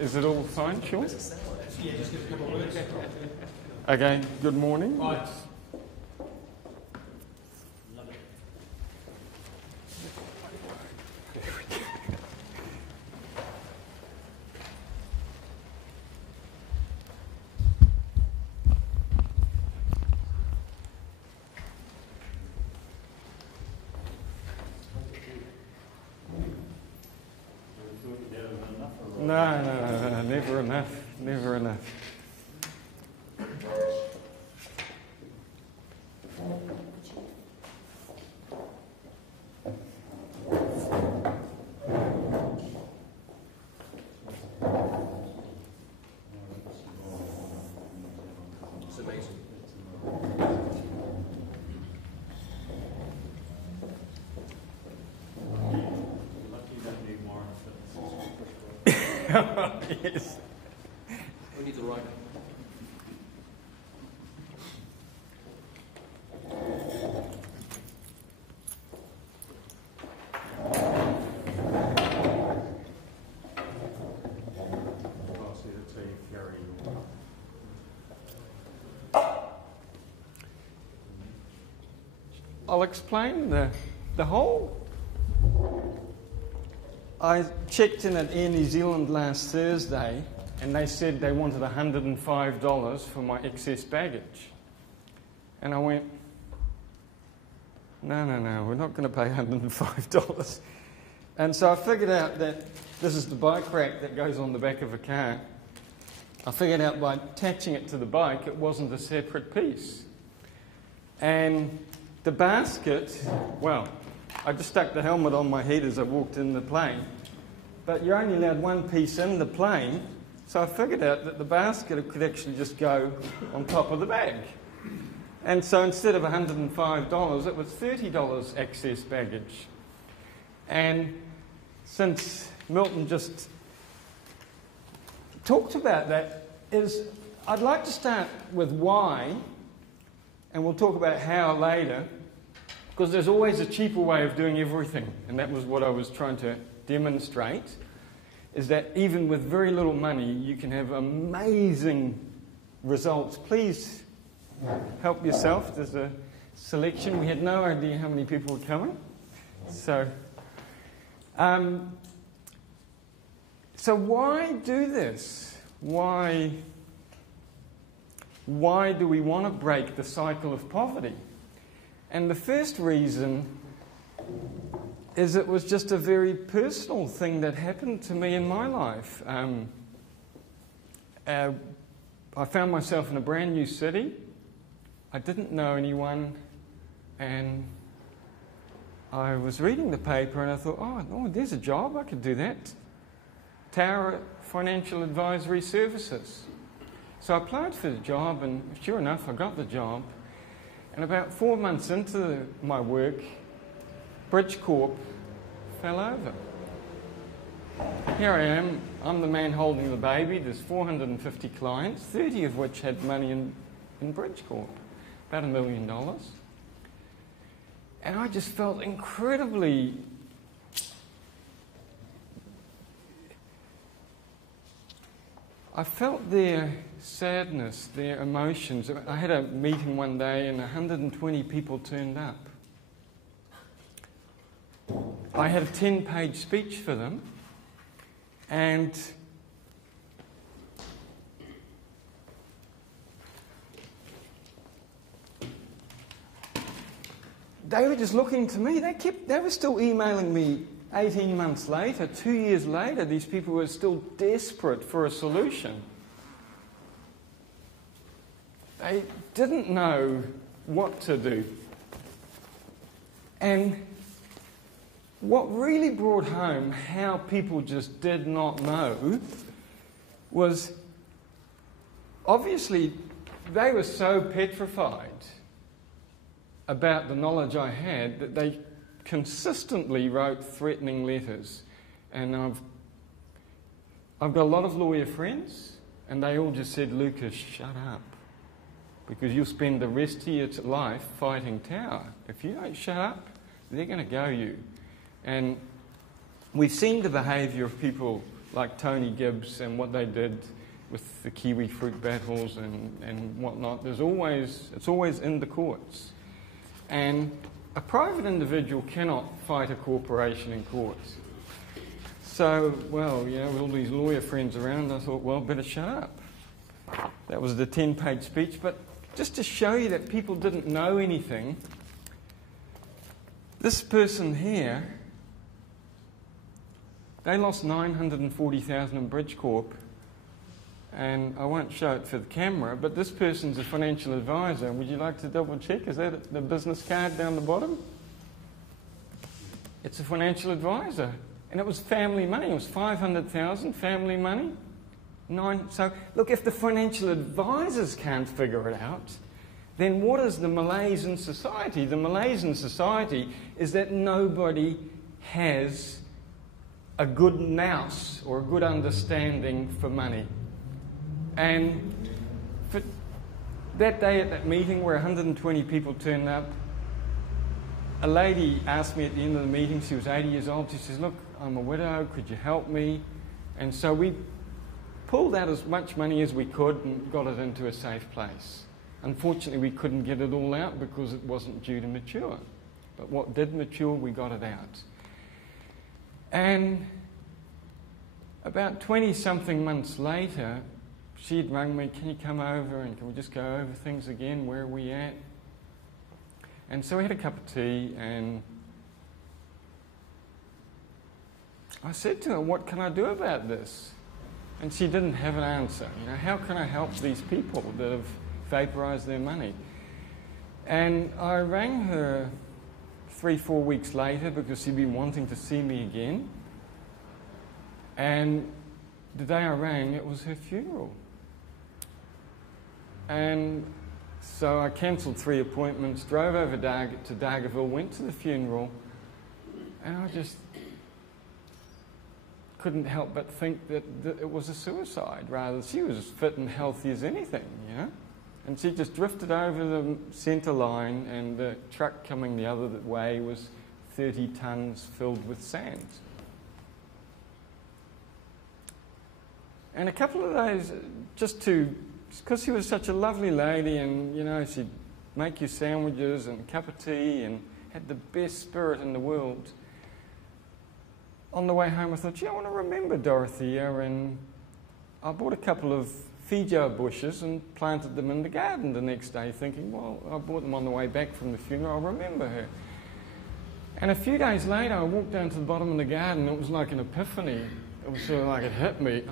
Is it all fine, Sean? Okay, good morning. No, never enough, never enough. It's amazing. Yes. We need the right. I'll explain the whole. I checked in at Air New Zealand last Thursday and they said they wanted $105 for my excess baggage. And I went, no, we're not going to pay $105. And so I figured out that this is the bike rack that goes on the back of a car. I figured out by attaching it to the bike it wasn't a separate piece. And the basket, well, I just stuck the helmet on my head as I walked in the plane, but you're only allowed one piece in the plane, so I figured out that the basket could actually just go on top of the bag. And so instead of $105, it was $30 excess baggage. And since Milton just talked about that, I'd like to start with why, and we'll talk about how later, because there's always a cheaper way of doing everything, and that was what I was trying to demonstrate, is that even with very little money, you can have amazing results. Please help yourself. There's a selection. We had no idea how many people were coming. So why do this? Why do we want to break the cycle of poverty? And the first reason is it was just a very personal thing that happened to me in my life. I found myself in a brand new city. I didn't know anyone, and I was reading the paper and I thought, oh, there's a job, I could do that. Tower Financial Advisory Services. So I applied for the job, and sure enough, I got the job. And about 4 months into my work, Bridgecorp fell over. Here I am, I'm the man holding the baby. There's 450 clients, 30 of which had money in Bridgecorp, about $1 million. And I just felt incredibly I felt their sadness, their emotions. I had a meeting one day and 120 people turned up. I had a 10-page speech for them, and they were just looking to me. They were still emailing me 18 months later, 2 years later. These people were still desperate for a solution. They didn't know what to do. And what really brought home how people just did not know was, obviously, they were so petrified about the knowledge I had that they consistently wrote threatening letters. And I've got a lot of lawyer friends, and they all just said, Lucas, shut up, because you'll spend the rest of your life fighting Tower. If you don't shut up, they're going to go you. And we've seen the behaviour of people like Tony Gibbs and what they did with the kiwi fruit battles and whatnot. It's always in the courts. And a private individual cannot fight a corporation in courts. So, well, with all these lawyer friends around, I thought, well, better shut up. That was the 10-page speech. But just to show you that people didn't know anything, this person here, they lost $940,000 in Bridgecorp. And I won't show it for the camera, but this person's a financial advisor. Would you like to double check? Is that the business card down the bottom? It's a financial advisor. And it was family money. It was $500,000 family money. So, look, if the financial advisors can't figure it out, then what is the malaise in society? The malaise in society is that nobody has a good nous or a good understanding for money. And for that day at that meeting where 120 people turned up, a lady asked me at the end of the meeting, she was 80 years old, she says, look, I'm a widow, could you help me? And so we pulled out as much money as we could and got it into a safe place. Unfortunately, we couldn't get it all out because it wasn't due to mature. But what did mature, we got it out. And about 20-something months later, she'd rung me, can you come over and can we just go over things again? Where are we at? And so we had a cup of tea and I said to her, what can I do about this? And she didn't have an answer. How can I help these people that have vaporised their money? And I rang her 3-4 weeks later because she'd been wanting to see me again. And the day I rang, it was her funeral. And so I cancelled 3 appointments, drove over to Dargaville, went to the funeral, and I just couldn't help but think that it was a suicide. Rather, she was as fit and healthy as anything, And she just drifted over the centre line, and the truck coming the other way was 30 tonnes filled with sand. And a couple of days, because she was such a lovely lady, and she'd make you sandwiches and a cup of tea and had the best spirit in the world. On the way home I thought, gee, I want to remember Dorothea, and I bought a couple of feijoa bushes and planted them in the garden the next day, thinking, well, I bought them on the way back from the funeral, I'll remember her. And a few days later I walked down to the bottom of the garden, and it was like an epiphany. It was sort of like it hit me,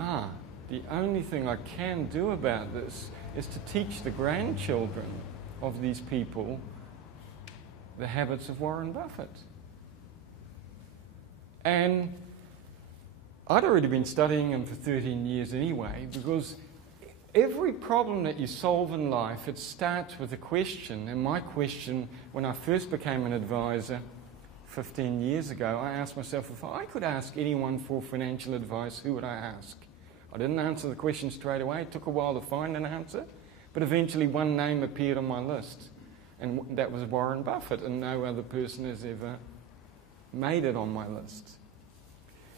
the only thing I can do about this is to teach the grandchildren of these people the habits of Warren Buffett. And I'd already been studying him for 13 years anyway, because every problem that you solve in life, it starts with a question. And my question, when I first became an advisor 15 years ago, I asked myself, if I could ask anyone for financial advice, who would I ask? I didn't answer the question straight away. It took a while to find an answer. But eventually one name appeared on my list. And that was Warren Buffett, and no other person has ever made it on my list.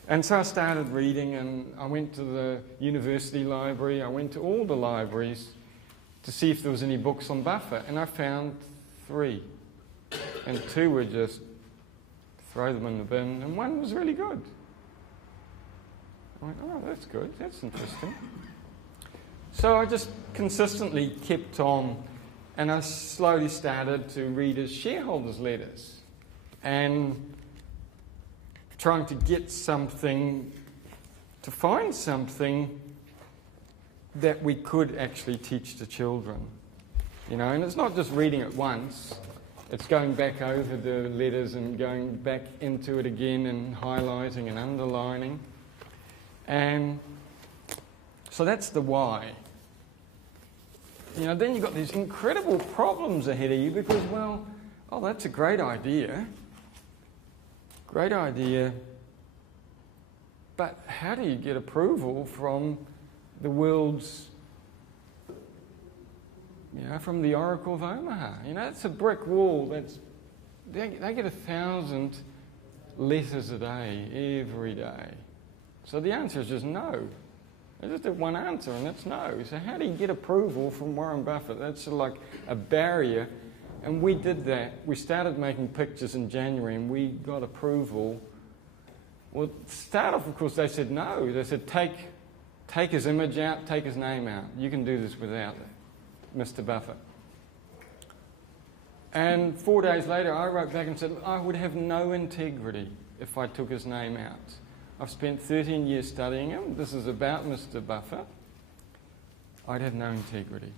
And so I started reading, and I went to the university library. I went to all the libraries to see if there was any books on Buffett, and I found 3. And 2 were just throw them in the bin, and 1 was really good. I went, oh, that's good, that's interesting. So I just consistently kept on, and I slowly started to read his shareholders' letters and trying to get something, to find something that we could actually teach to children. And it's not just reading it once, it's going back over the letters and going back into it again and highlighting and underlining. And so that's the why. Then you've got these incredible problems ahead of you because, well, that's a great idea. Great idea. But how do you get approval from the world's, from the Oracle of Omaha? It's a brick wall. They get 1,000 letters a day, every day. So the answer is just no. I just have one answer, and it's no. So how do you get approval from Warren Buffett? That's sort of like a barrier. And we did that. We started making pictures in January, and we got approval. Well, to start off, of course, they said no. They said, take his image out, take his name out. You can do this without Mr. Buffett. And 4 days later, I wrote back and said, I would have no integrity if I took his name out. I've spent 13 years studying him. This is about Mr. Buffett. I'd have no integrity.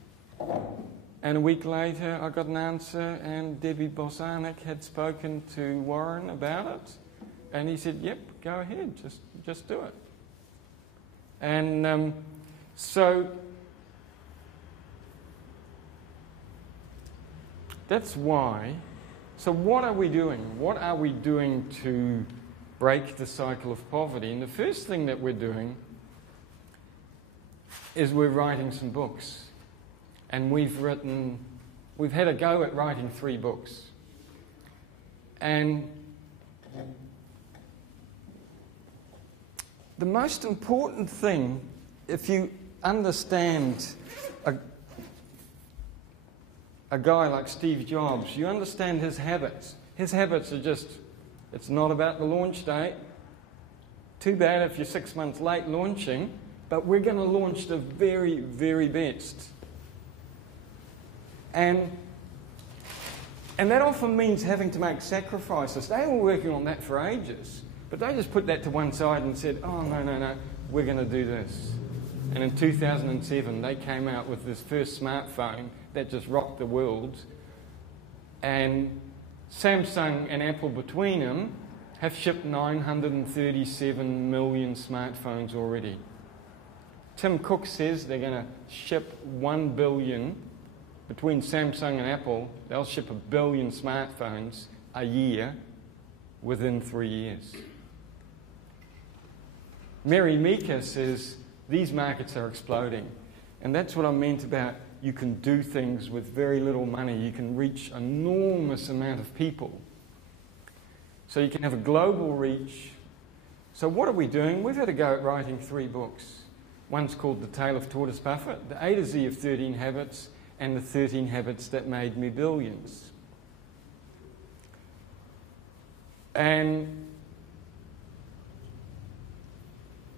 And a week later, I got an answer, and Debbie Bosanic had spoken to Warren about it. And he said, yep, go ahead, just do it. And so that's why. So what are we doing? What are we doing to break the cycle of poverty? And the first thing that we're doing is we're writing some books. And we've had a go at writing 3 books. And the most important thing, if you understand a guy like Steve Jobs, you understand his habits. His habits are just, it's not about the launch date. Too bad if you're 6 months late launching, but we're going to launch the very, very best. And that often means having to make sacrifices. They were working on that for ages, but they just put that to one side and said, oh, no, we're going to do this. And in 2007, they came out with this first smartphone that just rocked the world. And Samsung and Apple between them have shipped 937 million smartphones already. Tim Cook says they're going to ship 1 billion. Between Samsung and Apple, they'll ship 1 billion smartphones a year within 3 years. Mary Meeker says these markets are exploding. And that's what I meant about you can do things with very little money. You can reach an enormous amount of people. So you can have a global reach. So what are we doing? We've had a go at writing 3 books. One's called The Tale of Tortoise Buffett, The A to Z of 13 Habits, and The 13 Habits That Made Me Billions. And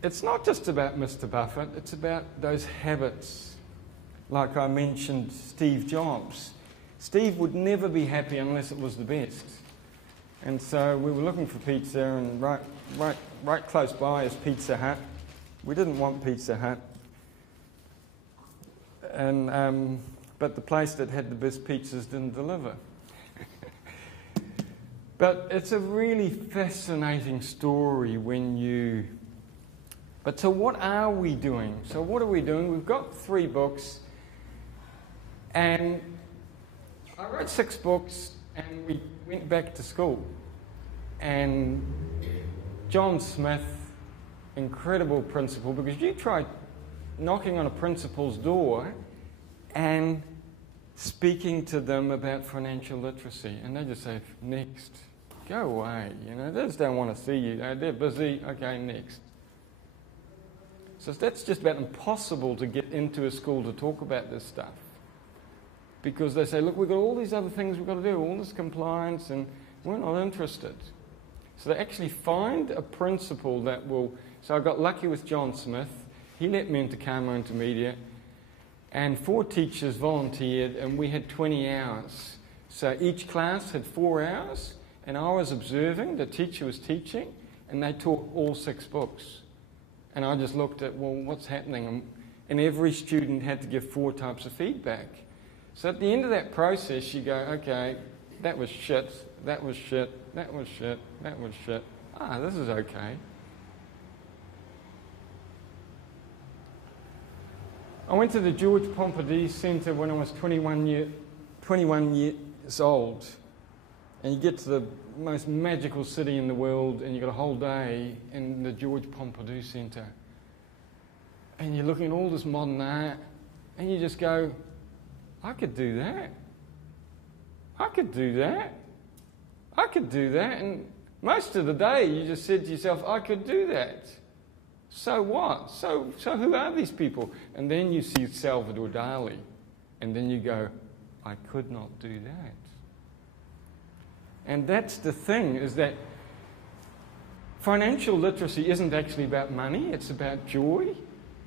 it's not just about Mr. Buffett, it's about those habits. Like I mentioned, Steve Jobs. Steve would never be happy unless it was the best. And so we were looking for pizza, and right close by is Pizza Hut. We didn't want Pizza Hut. And but the place that had the best pizzas didn't deliver. But it's a really fascinating story when you... But so what are we doing? So what are we doing? We've got 3 books, and I wrote 6 books, and we went back to school. And John Smith, incredible principal, because you try knocking on a principal's door and speaking to them about financial literacy, and they just say, next, go away, they just don't want to see you, they're busy, okay, next. So that's just about impossible to get into a school to talk about this stuff, because they say, look, we've got all these other things we've got to do, all this compliance, and we're not interested. So they actually find a principal that will... So I got lucky with John Smith. He let me into Carmo Intermediate, and 4 teachers volunteered, and we had 20 hours. So each class had 4 hours, and I was observing, the teacher was teaching, and they taught all 6 books. And I just looked at, well, what's happening? And every student had to give 4 types of feedback. So at the end of that process, you go, okay, that was shit, that was shit, that was shit, that was shit. This is okay. I went to the George Pompidou Centre when I was 21 years old. And you get to the most magical city in the world, and you've got a whole day in the George Pompidou Centre. And you're looking at all this modern art, and you just go, I could do that. I could do that. I could do that. And most of the day, you just said to yourself, I could do that. So what? So who are these people? And then you see Salvador Dali, and then you go, I could not do that. And that's the thing, is that financial literacy isn't actually about money, it's about joy.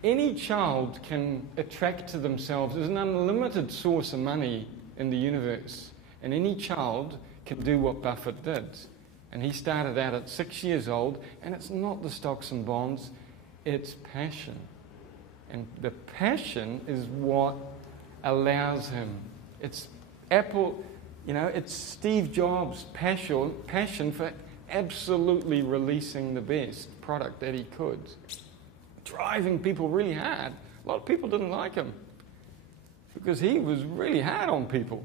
Any child can attract to themselves, there's an unlimited source of money in the universe. And any child can do what Buffett did. And he started out at 6 years old, and it's not the stocks and bonds, it's passion. And the passion is what allows him. It's Apple, it's Steve Jobs' passion for absolutely releasing the best product that he could. Driving people really hard. A lot of people didn't like him because he was really hard on people.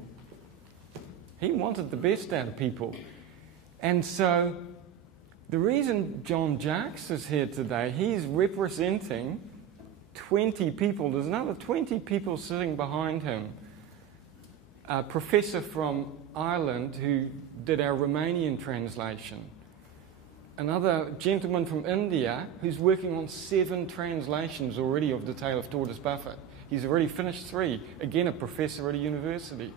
He wanted the best out of people. And so the reason John Jacques is here today, he's representing 20 people. There's another 20 people sitting behind him. A professor from Ireland who did our Romanian translation. Another gentleman from India who's working on 7 translations already of The Tale of Tortoise Buffett. He's already finished 3. Again, a professor at a university.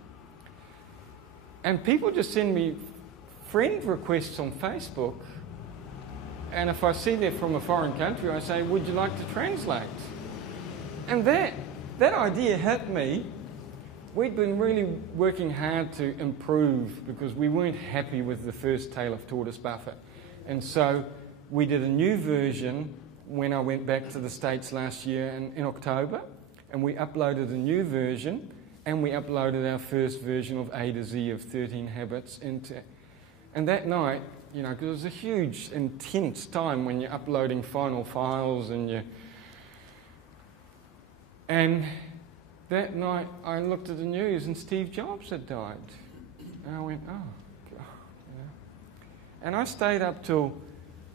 And people just send me friend requests on Facebook. And if I see they're from a foreign country, I say, would you like to translate? And that idea hit me. We'd been really working hard to improve because we weren't happy with the first Tale of Tortoise Buffett. And so we did a new version when I went back to the States last year in October, and we uploaded a new version, and we uploaded our first version of A to Z of 13 Habits into. And that night, because it was a huge, intense time when you're uploading final files and that night I looked at the news and Steve Jobs had died. And I went, oh, God. And I stayed up till,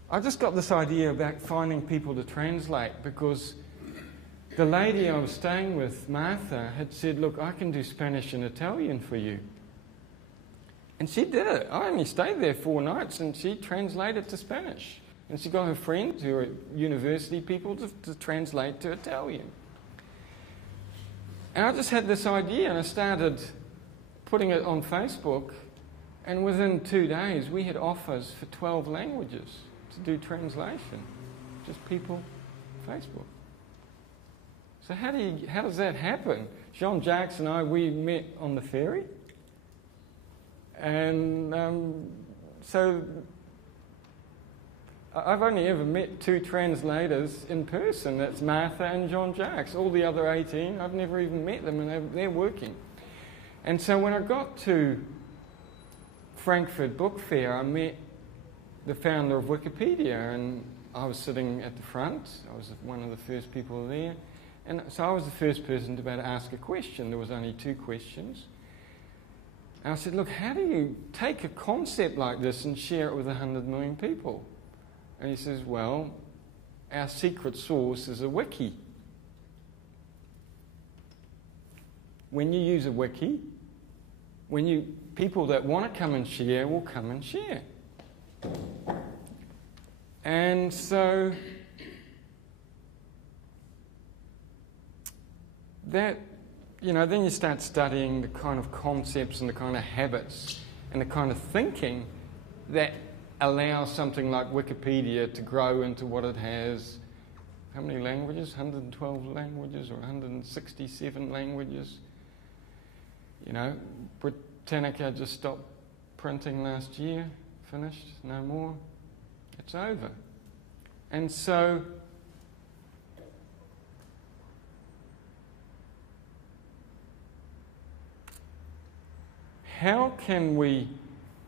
I just got this idea about finding people to translate because the lady I was staying with, Martha, had said, look, I can do Spanish and Italian for you. And she did it. I only stayed there 4 nights and she translated to Spanish. And she got her friends who are university people to translate to Italian. And I just had this idea and I started putting it on Facebook. And within 2 days, we had offers for 12 languages to do translation. Just people, Facebook. So how does that happen? John Jacques and I, we met on the ferry. And so I've only ever met 2 translators in person. That's Martha and John Jacques. All the other 18, I've never even met them, and they're working. And so when I got to Frankfurt Book Fair, I met the founder of Wikipedia, and I was sitting at the front. I was one of the first people there. And so I was the first person to be able to ask a question. There was only 2 questions. And I said, look, how do you take a concept like this and share it with 100 million people? And he says, well, our secret sauce is a wiki. When you use a wiki, people that want to come and share will come and share. And so that, then you start studying the kind of concepts and the kind of habits and the kind of thinking that allows something like Wikipedia to grow into what it has. How many languages? 112 languages or 167 languages? Britannica just stopped printing last year, finished, no more. It's over. And so how can we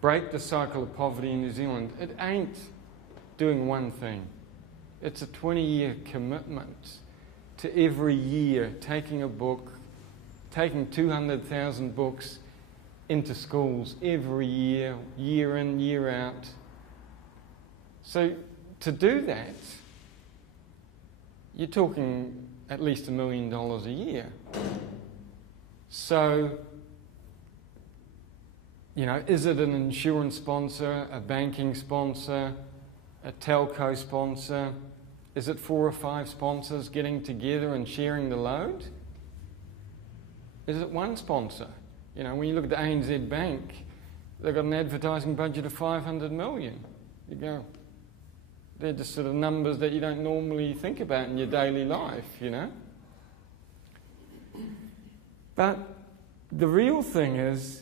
break the cycle of poverty in New Zealand? It ain't doing one thing. It's a 20-year commitment to every year taking a book, taking 200,000 books into schools every year, year in, year out. So to do that, you're talking at least $1 million a year. So, is it an insurance sponsor, a banking sponsor, a telco sponsor, Is it 4 or 5 sponsors getting together and sharing the load? Is it one sponsor? You know, when you look at the ANZ Bank, they've got an advertising budget of 500 million. You go, they're just sort of numbers that you don't normally think about in your daily life, you know. But the real thing is,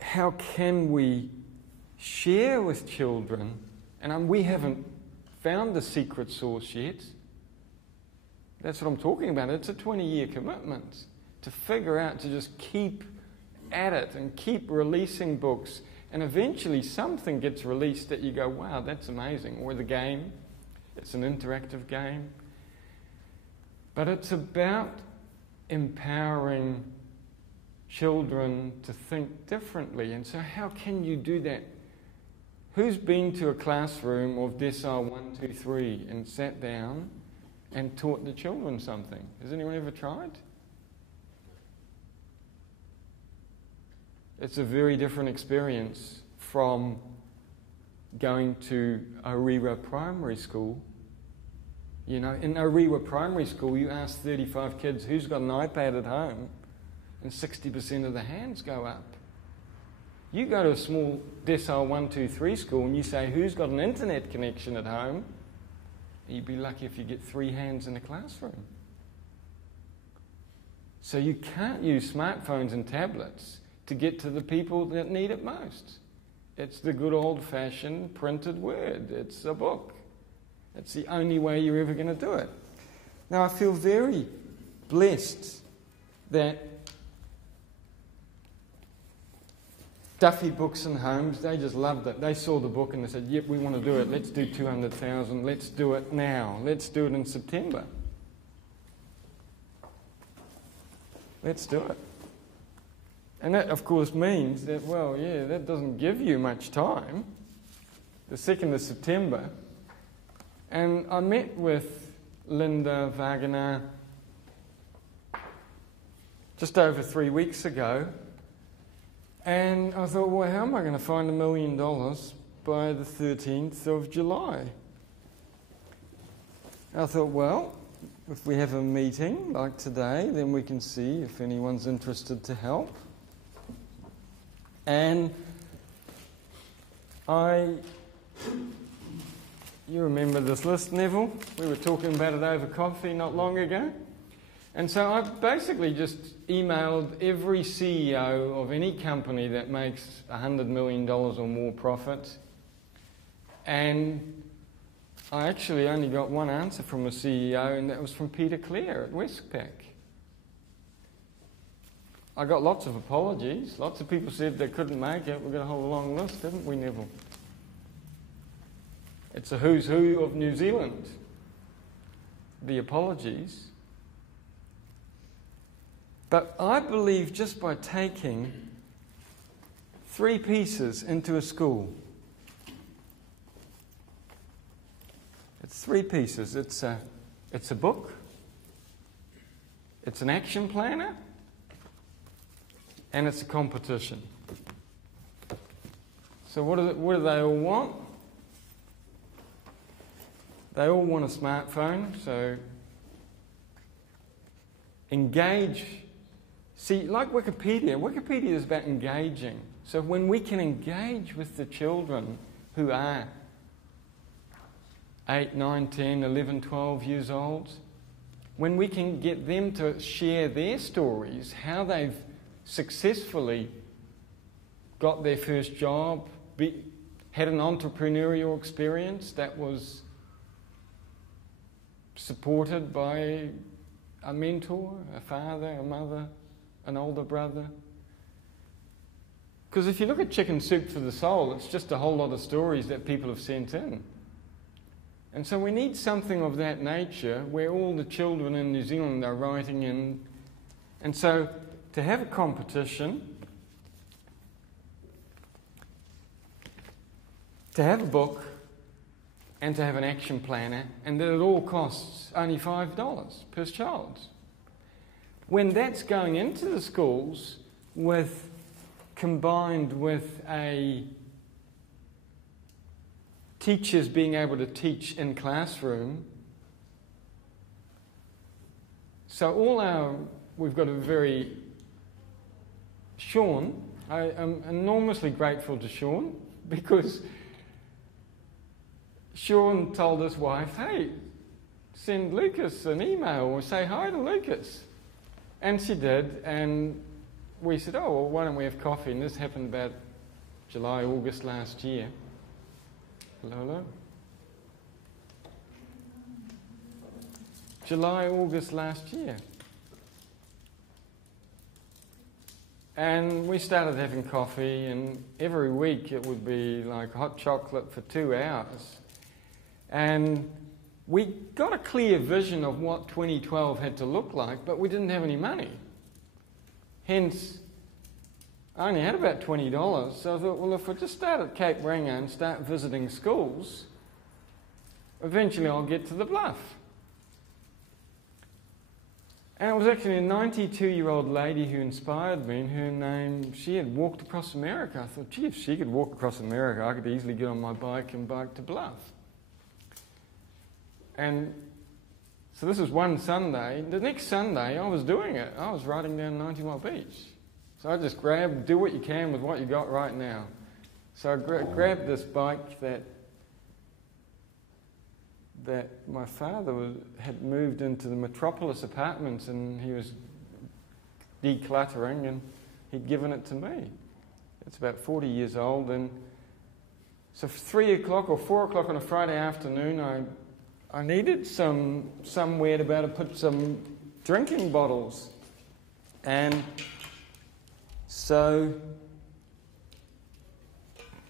how can we share with children? And we haven't found the secret sauce yet. That's what I'm talking about. It's a 20-year commitment to figure out, to just keep at it and keep releasing books. And eventually something gets released that you go, wow, that's amazing. Or the game. It's an interactive game. But it's about empowering children to think differently. And so how can you do that? Who's been to a classroom of Decile 1, 2, 3 and sat down and taught the children something? Has anyone ever tried? It's a very different experience from going to Orewa Primary School. You know, in Orewa Primary School, you ask 35 kids who's got an iPad at home, and 60% of the hands go up. You go to a small Decile 1, 2, 3 school and you say, who's got an internet connection at home? You'd be lucky if you get 3 hands in the classroom. So you can't use smartphones and tablets to get to the people that need it most. It's the good old-fashioned printed word. It's a book. It's the only way you're ever going to do it. Now, I feel very blessed that Duffy Books and Homes, they just loved it. They saw the book and they said, yep, we want to do it. Let's do 200,000. Let's do it now. Let's do it in September. Let's do it. And that, of course, means that, well, yeah, that doesn't give you much time. The 2nd of September. And I met with Linda Wagner just over 3 weeks ago. And I thought, well, how am I going to find $1 million by the 13th of July? I thought, well, if we have a meeting like today, then we can see if anyone's interested to help. And you remember this list, Neville? We were talking about it over coffee not long ago. And so I basically just emailed every CEO of any company that makes $100 million or more profit. And I actually only got one answer from a CEO, and that was from Peter Clare at Westpac. I got lots of apologies. Lots of people said they couldn't make it. We've got a whole long list, haven't we, Neville? It's a who's who of New Zealand. The apologies. But I believe just by taking 3 pieces into a school, it's 3 pieces. It's a book, it's an action planner, and it's a competition. So what do they all want? They all want a smartphone, so engage. See, like Wikipedia is about engaging. So when we can engage with the children who are 8, 9, 10, 11, 12 years old, when we can get them to share their stories, how they've successfully got their first job, had an entrepreneurial experience that was supported by a mentor, a father, a mother, an older brother. Because if you look at Chicken Soup for the Soul, it's just a whole lot of stories that people have sent in. And so we need something of that nature where all the children in New Zealand are writing in. And so to have a competition, to have a book, and to have an action planner, and that it all costs only $5 per child. When that's going into the schools combined with a teachers being able to teach in classroom. So we've got a very, Sean, I am enormously grateful to Sean, because Sean told his wife, hey, send Lucas an email or say hi to Lucas. And she did, and we said, oh, well, why don't we have coffee? And this happened about July, August last year. Hello? July, August last year. And we started having coffee, and every week it would be like hot chocolate for 2 hours. And we got a clear vision of what 2012 had to look like, but we didn't have any money. Hence, I only had about $20, so I thought, well, if I just start at Cape Reinga and start visiting schools, eventually I'll get to the Bluff. And it was actually a 92-year-old lady who inspired me, and her name, she had walked across America. I thought, gee, if she could walk across America, I could easily get on my bike and bike to Bluff. And so this was one Sunday. The next Sunday, I was doing it. I was riding down 90 Mile Beach. So I just do what you can with what you got right now. So I grabbed this bike that my father had moved into the Metropolis apartments, and he was decluttering, and he'd given it to me. It's about 40 years old, and so for 3 o'clock or 4 o'clock on a Friday afternoon, I needed somewhere to be able to put some drinking bottles. And so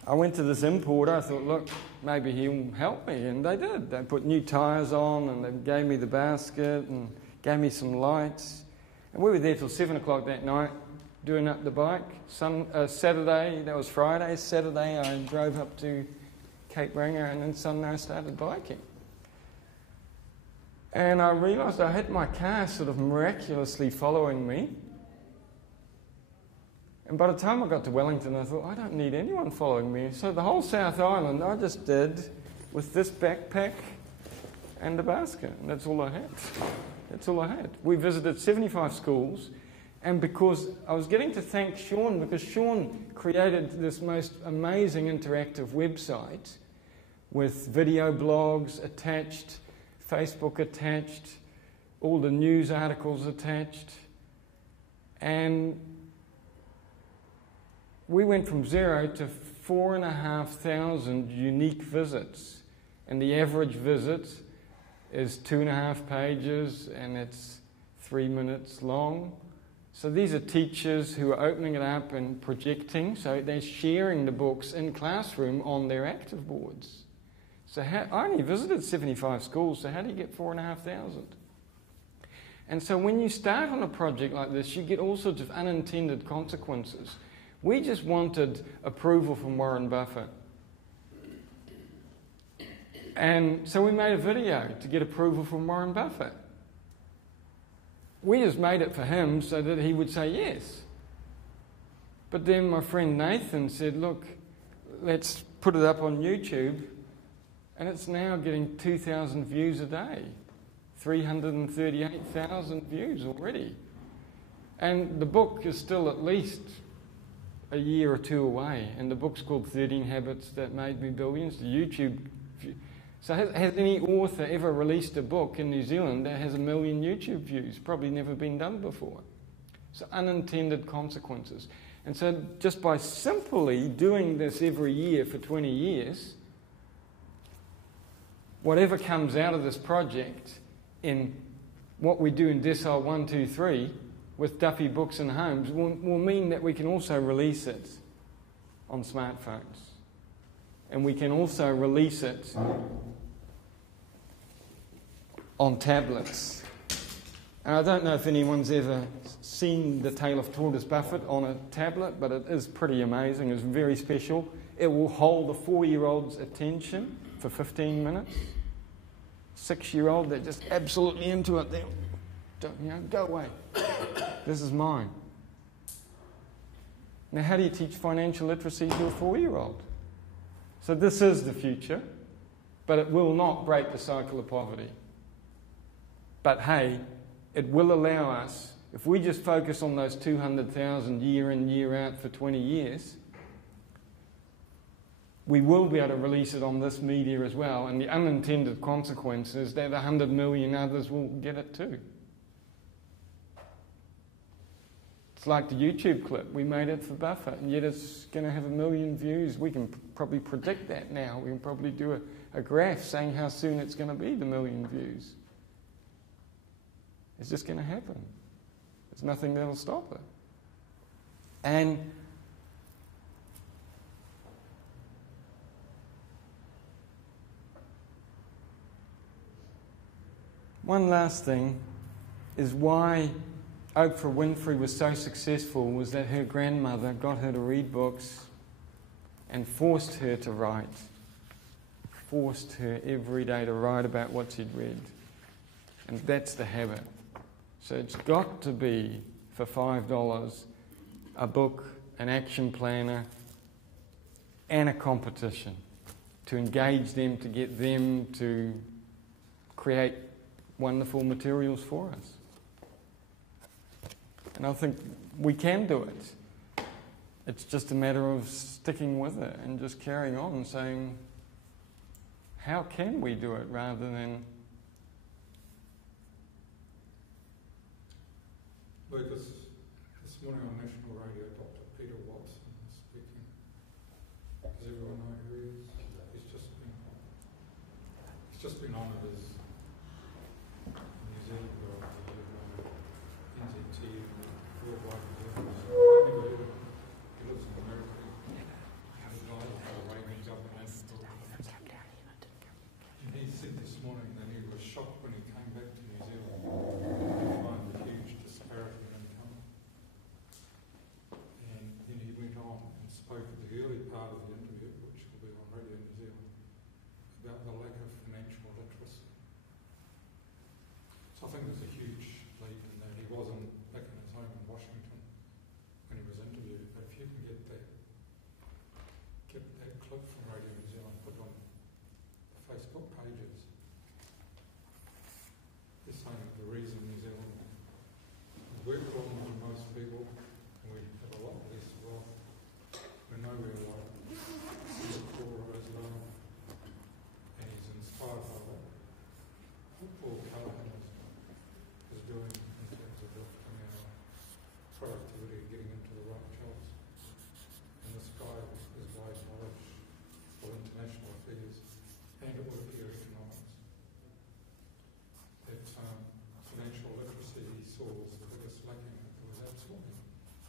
I went to this importer. I thought, look, maybe he'll help me. And they did. They put new tyres on, and they gave me the basket and gave me some lights. And we were there till 7 o'clock that night doing up the bike. Saturday, that was Friday. Saturday I drove up to Cape Reinga, and then Sunday I started biking. And I realised I had my car sort of miraculously following me. And by the time I got to Wellington, I thought, I don't need anyone following me. So the whole South Island I just did with this backpack and a basket. And that's all I had. That's all I had. We visited 75 schools. And because I was getting to thank Sean, because Sean created this most amazing interactive website with video blogs attached, Facebook attached, all the news articles attached. And we went from 0 to 4,500 unique visits. And the average visit is 2.5 pages, and it's 3 minutes long. So these are teachers who are opening it up and projecting, so they're sharing the books in classroom on their active boards. So I only visited 75 schools, so how do you get 4,500? And so when you start on a project like this, you get all sorts of unintended consequences. We just wanted approval from Warren Buffett. And so we made a video to get approval from Warren Buffett. We just made it for him so that he would say yes. But then my friend Nathan said, look, let's put it up on YouTube. And it's now getting 2,000 views a day. 338,000 views already. And the book is still at least a year or two away. And the book's called 13 Habits That Made Me Billions. The YouTube. So has any author ever released a book in New Zealand that has 1 million YouTube views? Probably never been done before. So unintended consequences. And so just by simply doing this every year for 20 years, whatever comes out of this project in what we do in Decile 1, 2, 3 with Duffy Books and Homes will mean that we can also release it on smartphones. And we can also release it on tablets. And I don't know if anyone's ever seen The Tale of Tortoise Buffett on a tablet, but it is pretty amazing. It's very special. It will hold a 4-year-old's attention for 15 minutes. 6-year-old, they're just absolutely into it. Go away. This is mine. Now, how do you teach financial literacy to a 4-year-old? So this is the future. But it will not break the cycle of poverty. But hey, it will allow us, if we just focus on those 200,000 year in, year out for 20 years, we will be able to release it on this media as well. And the unintended consequence is that 100 million others will get it too. It's like the YouTube clip. We made it for Buffett, and yet it's going to have 1 million views. We can probably predict that now. We can probably do a graph saying how soon it's going to be the 1 million views. It's just going to happen. There's nothing that'll stop it. And one last thing is why Oprah Winfrey was so successful was that her grandmother got her to read books and forced her to write. Forced her every day to write about what she'd read. And that's the habit. So it's got to be, for $5, a book, an action planner, and a competition to engage them, to get them to create wonderful materials for us. And I think we can do it. It's just a matter of sticking with it and just carrying on and saying, how can we do it rather than... Lucas, this morning on National Radio, Dr. Peter Watson was speaking. Does everyone know who he is? He's just been honoured as New Zealand or NZT, worldwide New Zealand. I've never heard of him. He lives in America. He was guided by the Reagan government. And he said this morning that he was shocked when he came back to New Zealand to find the huge disparity in income. And then he went on and spoke at the early part of the interview, which will be on Radio New Zealand, about the lack of financial literacy. So I think there's a huge leap in that. He wasn't back in his home in Washington when he was interviewed, but if you can get that clip from Radio New Zealand put on the Facebook pages, they're saying that the reason New Zealand has work problems than most people, and we have a lot less wealth, we're nowhere like Singapore as well, and he's inspired by what Paul Callaghan is doing in terms of lifting our productivity, getting into the right jobs. And this guy is wide knowledge of international affairs and of European economics. That financial literacy he saw was the biggest lacking. There was absolutely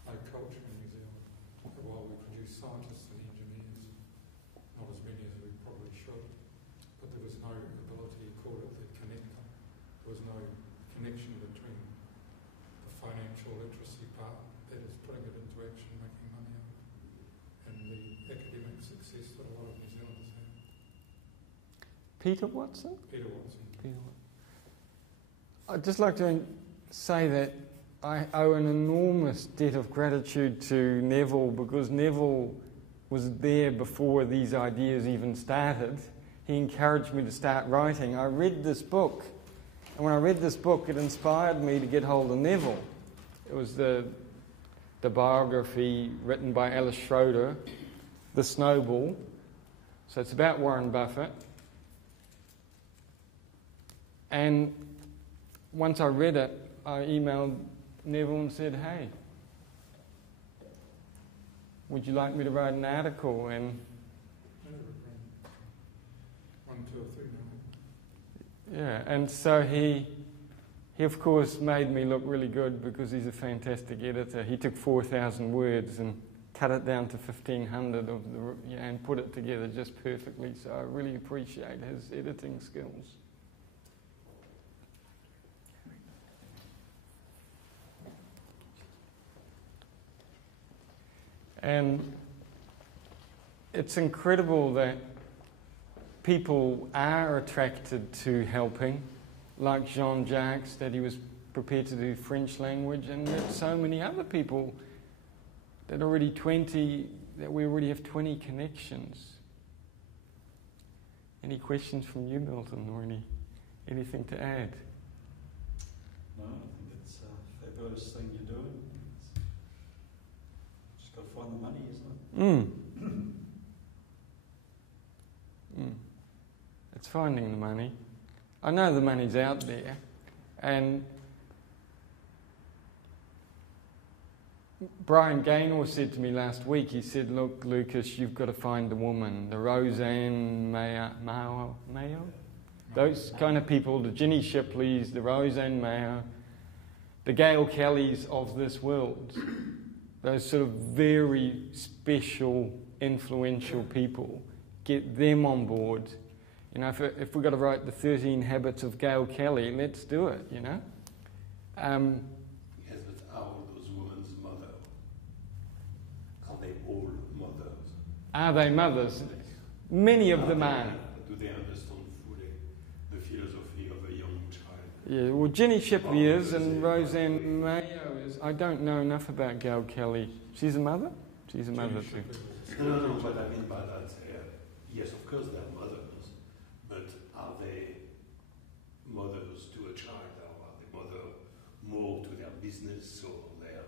no culture in New Zealand. And while we produce scientists and engineers, not as many as we probably should, but there was no ability, he called it the connector. There was no connection between the financial literacy part, that is putting it into action, making money out of it, and the academic success that a lot of New Zealanders have. Peter Watson? Peter Watson. I'd just like to say that I owe an enormous debt of gratitude to Neville, because Neville was there before these ideas even started. He encouraged me to start writing. I read this book, and when I read this book, it inspired me to get hold of Neville. It was the biography written by Alice Schroeder, The Snowball. So it's about Warren Buffett. And once I read it, I emailed Neville and said, hey, would you like me to write an article? And 1, 2 or 3 now. yeah, and so he of course made me look really good, because he's a fantastic editor. He took 4,000 words and cut it down to 1,500 and put it together just perfectly. So I really appreciate his editing skills. And it's incredible that people are attracted to helping, like Jean-Jacques, that he was prepared to do French language, and there's so many other people that we already have 20 connections. Any questions from you, Milton, or anything to add? No, I think it's a fabulous thing you're doing. Just got to find the money, isn't it? It's finding the money. I know the money's out there, and Brian Gaynor said to me last week, he said, look, Lucas, you've got to find the woman, the Roseanne Mayo, those kind of people, the Ginny Shipleys, the Roseanne Mayo, the Gail Kellys of this world, those sort of very special, influential people, get them on board. You know, if we've got to write the 13 Habits of Gail Kelly, let's do it, you know. Yes, but are all those women's mothers? Are they all mothers? Are they mothers? Many of them are. Do they understand fully the philosophy of a young child? Yeah, well, Ginny Shipley is, and Roseanne Mayo is. I don't know enough about Gail Kelly. She's a mother? She's a mother too. No, but I mean by that, yes, of course they're mothers, but are they mothers to a child, or are they mothers more to their business or their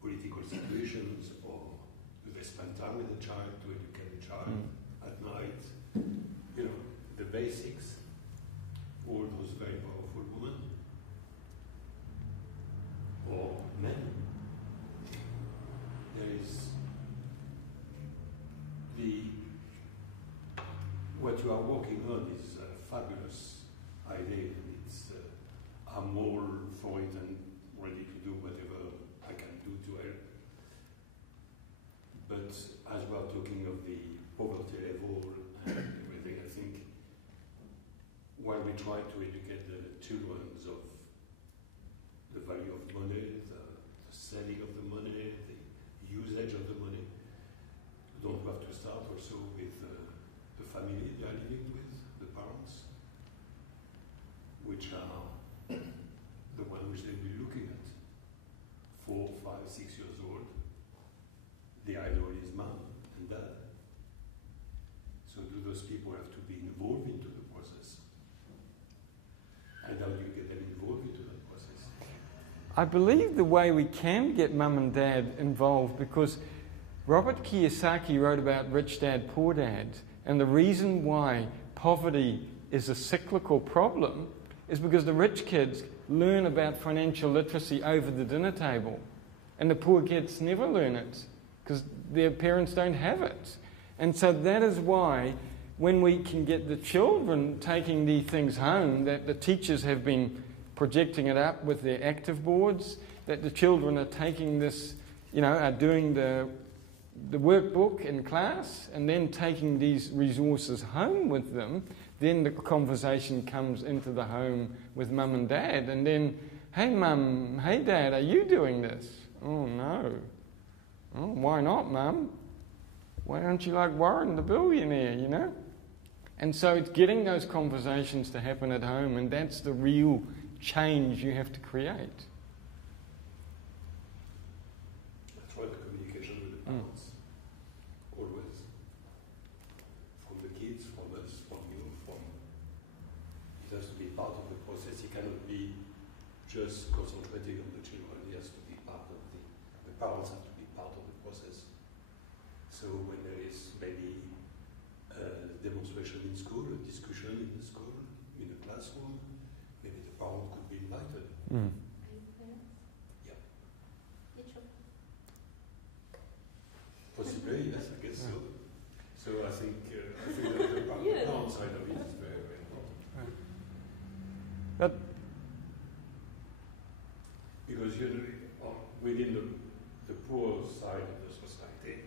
political situations, or do they spend time with the child to educate the child at night? You know, the basics, all those very powerful women, or men. There is what you are working on is a fabulous idea, and it's I'm all for it and ready to do whatever I can do to help. But as we are talking of the poverty level and everything, I think while we try to educate the children of the value of money, the selling of the money, the usage of the money, don't we have to start also with the family they are living with, the parents, which are the one which they'll be looking at. 4, 5, 6 years old, the idol is mom and dad. So do those people have to be involved into the process? And how do you get them involved into that process? I believe the way we can get mum and dad involved, because Robert Kiyosaki wrote about Rich Dad, Poor Dad, and the reason why poverty is a cyclical problem is because the rich kids learn about financial literacy over the dinner table, and the poor kids never learn it because their parents don't have it. And so that is why when we can get the children taking these things home, that the teachers have been projecting it up with their active boards, that the children are taking this, you know, are doing the workbook in class and then taking these resources home with them, then the conversation comes into the home with mum and dad, and then, hey mum, hey dad, are you doing this? Oh no. Oh, why not, mum? Why don't you like Warren the billionaire, you know? And so it's getting those conversations to happen at home, and that's the real change you have to create. That's right, the communication with the parents. Always. From the kids, from us, from you, it has to be part of the process. It cannot be just concentrating on the children. It has to be part of the parents have to be part of the process. So when there is maybe a demonstration in school, a discussion in the school, in the classroom, maybe the parent could be invited. Mm. Yeah. Possibly, yes, I guess so. So I think that the parent side of it is very, very important. But Because usually, within the poor side of the society,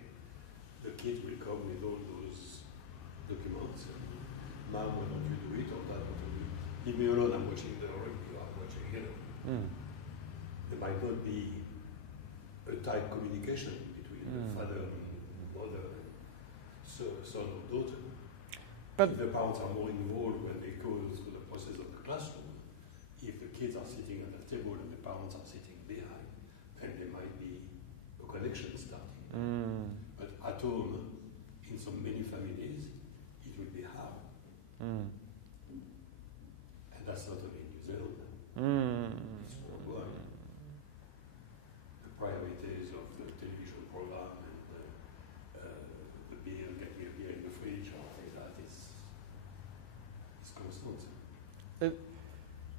the kids will come with all those documents. Mom, why don't you do it? Or dad, why don't you do it? Leave me alone, I'm watching the rugby, I'm watching, you know. There might not be a tight communication between the father and the mother, and son or daughter. But if the parents are more involved when they go through the process of the classroom, if the kids are sitting at the table and the parents are sitting behind, then there might be a connection starting. But at home, in so many families, it will be hard. And that's not only in New Zealand. It's worldwide. The priorities of the television program and the beer, getting a beer in the fridge, or things like that, it's constant.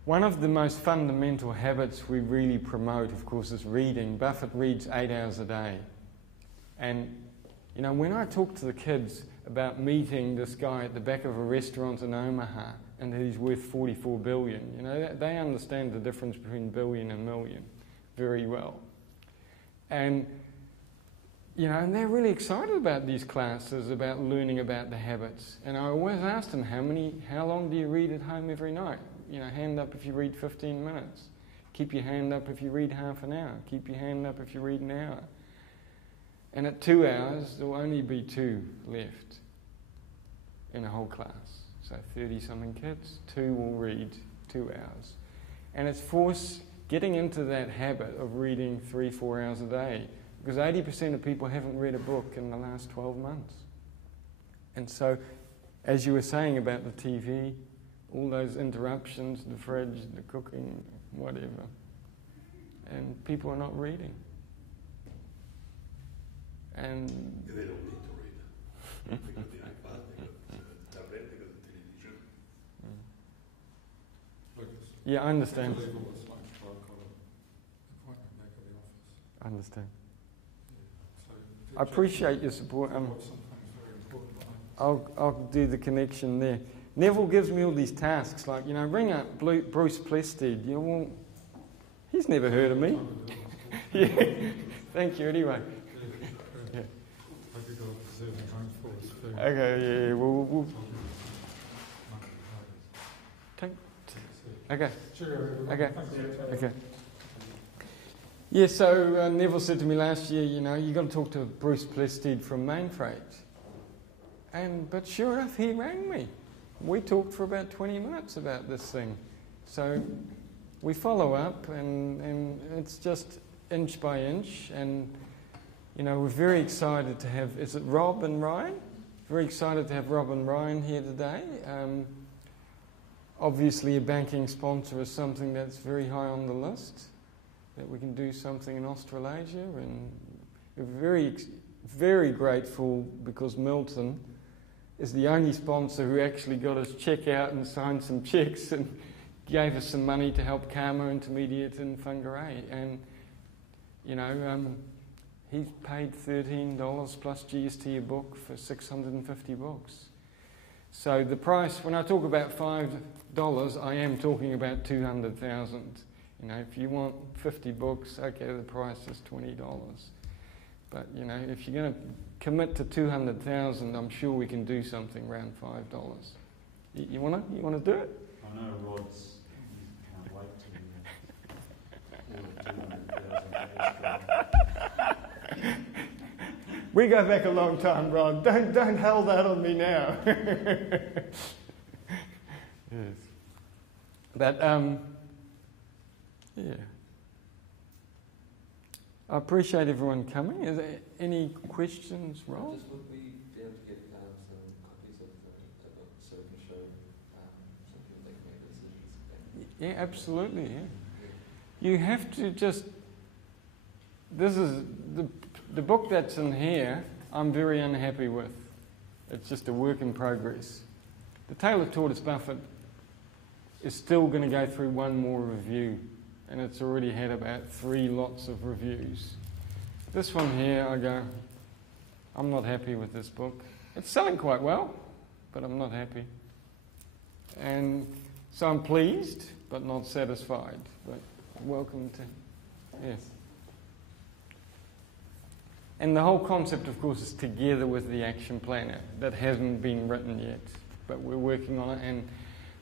One of the most fundamental habits we really promote, of course, is reading. Buffett reads 8 hours a day. And, you know, when I talk to the kids about meeting this guy at the back of a restaurant in Omaha and that he's worth 44 billion, you know, they understand the difference between billion and million very well. And, you know, and they're really excited about these classes, about learning about the habits. And I always ask them, how long do you read at home every night? You know, hand up if you read 15 minutes. Keep your hand up if you read half an hour. Keep your hand up if you read an hour. And at 2 hours, there will only be 2 left in a whole class. So 30-something kids, 2 will read 2 hours. And it's getting into that habit of reading 3-4 hours a day. Because 80% of people haven't read a book in the last 12 months. And so, as you were saying about the TV, all those interruptions, the fridge, the cooking, whatever. And people are not reading. And they don't need to read. They got the iPad, they got the tablet, they got the television. Lucas. yeah, I understand. Unbelievable, it's like I've got an appointment back at the office. I understand. So I appreciate your support. sometimes very important. I'll do the connection there. Neville gives me all these tasks, like, you know, ring up Bruce Plested. You know, well, he's never heard of me. Yeah. Thank you anyway. Yeah. Hope you got a deserving home for us. Food. Okay, yeah, we'll take. Okay. Cheerio, everyone. Okay. Thanks for your time. Okay. Yeah, so Neville said to me last year, you know, you've got to talk to Bruce Plested from Mainfreight. But sure enough, he rang me. We talked for about 20 minutes about this thing. So we follow up, and it's just inch by inch. And, you know, we're very excited to have, is it Rob and Ryan? Very excited to have Rob and Ryan here today. Obviously, a banking sponsor is something that's very high on the list, that we can do something in Australasia. And we're very, very grateful because Milton is the only sponsor who actually got us check out and signed some checks and gave us some money to help Karma Intermediate in Whangarei. And, you know, he's paid $13 plus GST a book for 650 books. So the price, when I talk about $5, I am talking about 200,000. You know, if you want 50 books, okay, the price is $20. But, you know, if you're going to commit to 200,000, I'm sure we can do something around $5. You want to do it? I know Rod's, can't wait to order 200,000 We go back a long time, Rod. Don't hold that on me now. Yes. But, yeah. I appreciate everyone coming. Is there any questions, Rob? Just would we be able to get some copies of the book so we can show some people they can make decisions? Yeah, absolutely. Yeah. You have to just. This is the book that's in here. I'm very unhappy with. It's just a work in progress. The Tale of Tortoise Buffett is still going to go through one more review, and it's already had about 3 lots of reviews. This one here, I go, I'm not happy with this book. It's selling quite well, but I'm not happy. And so I'm pleased, but not satisfied. But welcome to, yes. And the whole concept, of course, is together with the action planner. That hasn't been written yet, but we're working on it. And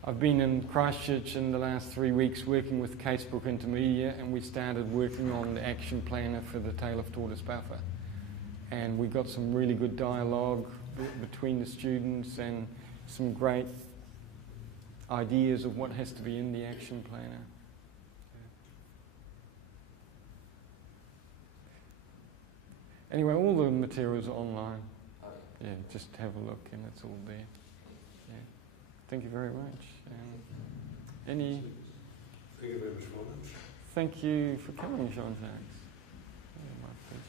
I've been in Christchurch in the last 3 weeks working with Casebrook Intermedia, and we started working on the action planner for the Tale of Tortoise Buffett. And we got some really good dialogue between the students and some great ideas of what has to be in the action planner. Anyway, all the materials are online. Yeah, just have a look and it's all there. Yeah. Thank you very much. Any? Thank you very much, Robert. Thank you for coming, Jean-Jacques. My pleasure.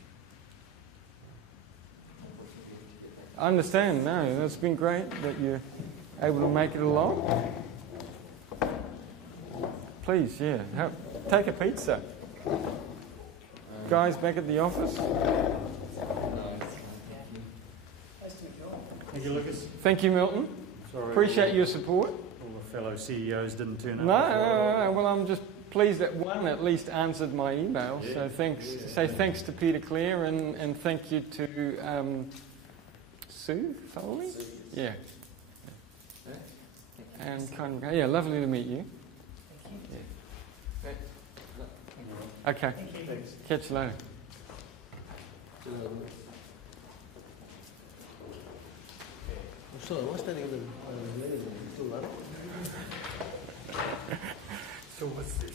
I understand. No, that's been great that you're able to make it along. Please, yeah, take a pizza. Guys back at the office. Thank you, Lucas. Thank you, Milton. Sorry, Appreciate your support. all the fellow CEOs didn't turn up. No. Well, I'm just pleased that one at least answered my email. Yeah. So thanks. Say thanks to Peter Clare and thank you to Sue Foley. Yeah. And kind of, yeah, lovely to meet you. Okay. Thanks. Catch you later. So, what's that other too loud? So what's this?